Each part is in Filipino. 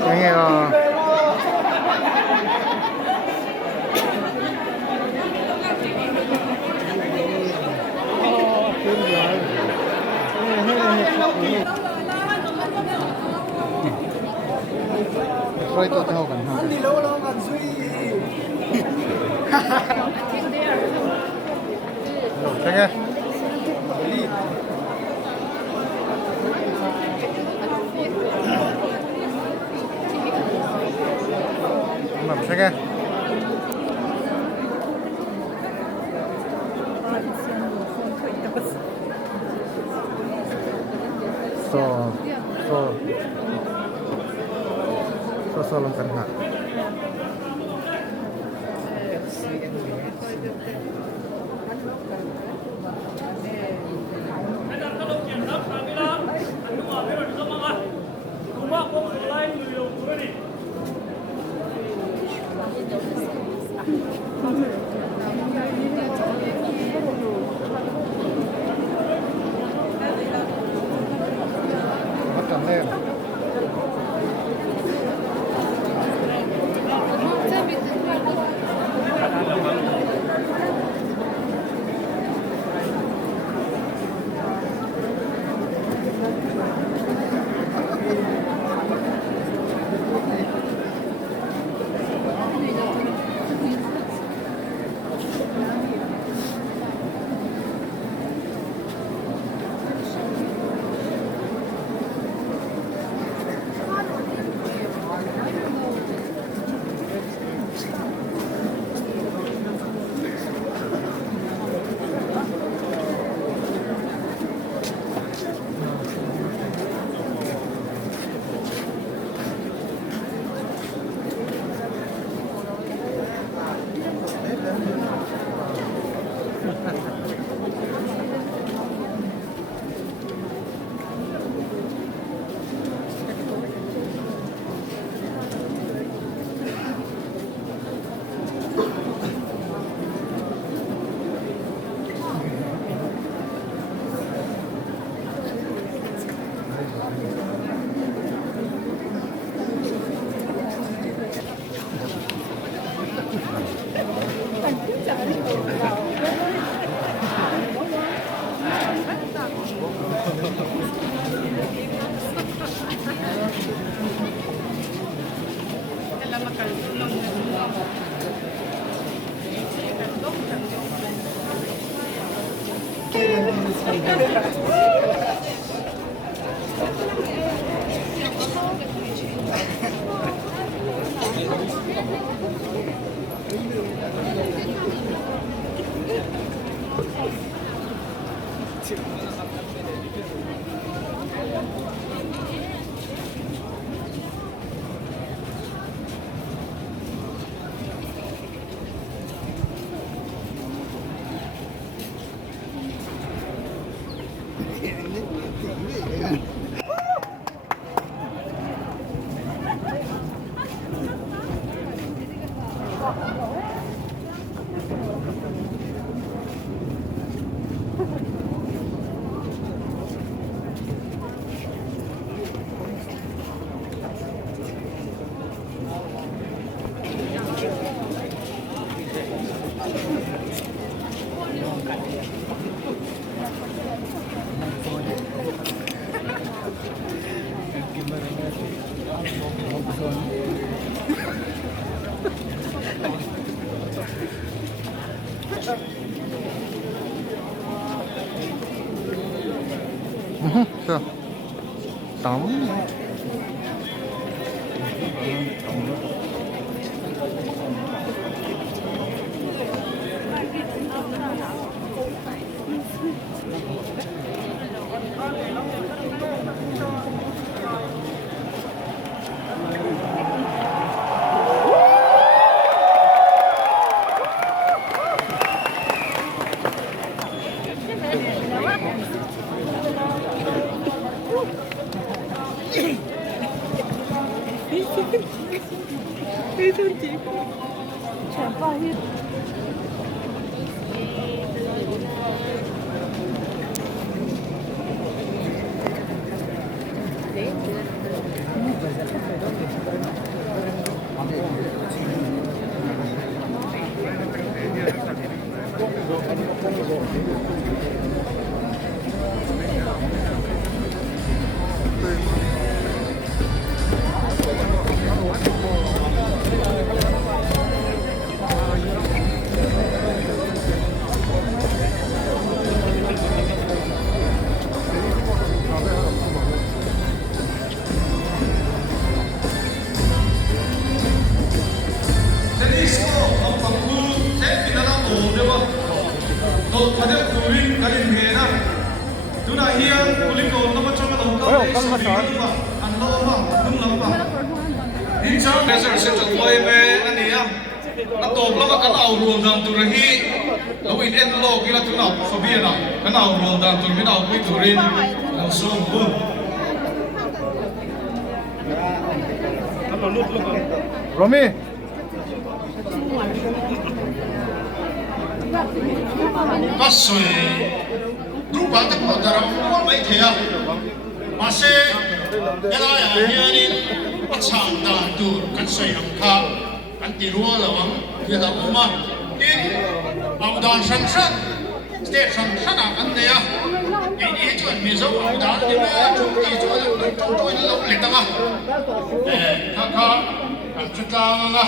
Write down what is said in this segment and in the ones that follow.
여기가 프라이드 타고 간다. 되게 되게 so lengkap. Chưa? Tắm. Romi. Passoy, grupa tak mo darang mo may thaya. Mase, ela ya hianin pachang da tur katsay ang ka antirua lawang kita uma in audan sansan state sansan ang neya. Ini chuan mizo audan di me chung ti chuan chung chuan lo le tanga. Kaka ang chutang nga.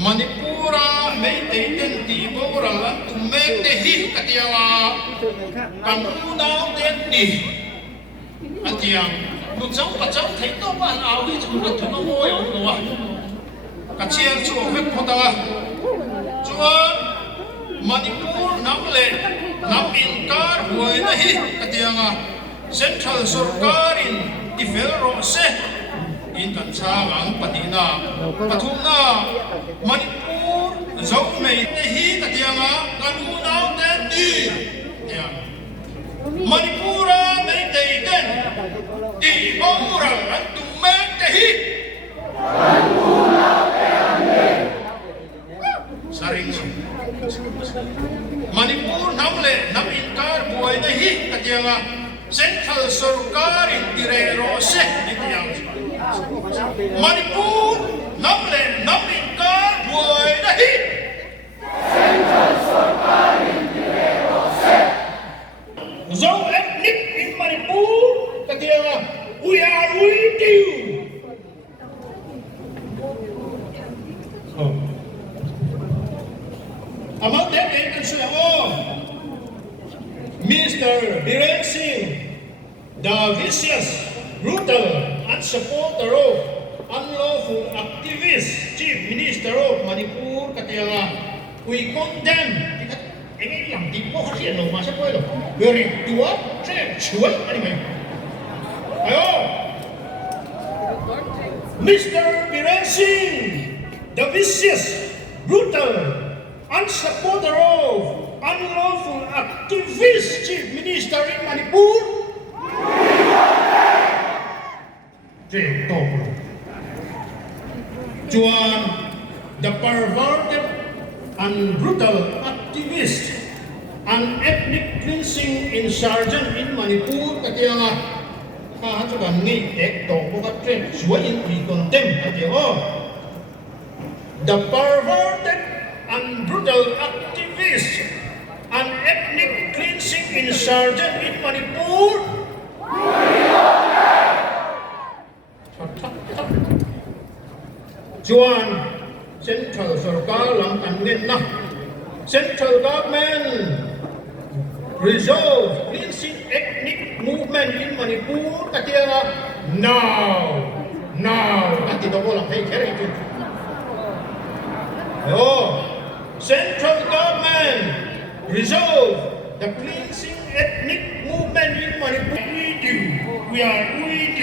Manipura may tayten tibo ralan tumek tehi katiyawa unaute ni atiyang nutsaw pachaw tayto pa awi chulat tuno mo yung luwa kachiyang chuo mek potawa chuan Manipur namle napinkar huway nahi katiyanga Central Sorkarin ifero se in kansang patina patungna Manipur Zohnahthlak hi katiyanga unaute ni Manipura may tayten di orang antumek tehi saring Manipur namle napinkar buhay nahi katiyanga Central Sorkarin tirero se katiyang Manipur namle napinkar buhay nahi Central Sorkarin tirero se Zawh ethnic in Manipur katiyanga we are with you. Among them they can say, Mr. Biren Singh, the vicious, brutal, unsupporter of unlawful activist, Chief Minister of Manipur, katiyanga, we condemn. Ini yang tipu kasi ano masa po ito. Very tua, chuan, ano ba? Ayo, Mr. Biren Singh, the vicious, brutal, unsupporter of unlawful activist Chief Minister in Manipur. Chuan, the perverted and brutal activist and ethnic cleansing insurgent in Manipur katiyanga kahatugan ni ekto ko katre suwain we condemn katiyo the perverted and brutal activist and ethnic cleansing insurgent in Manipur Chuan Central Sarkar lang tangin na Central Government resolve cleansing ethnic movement in Manipur katiyanga now katito ko lang hey kere ito Central Government resolve the cleansing ethnic movement in Manipur we are with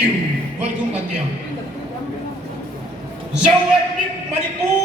you welcome katiyang Zawh ethnic Manipur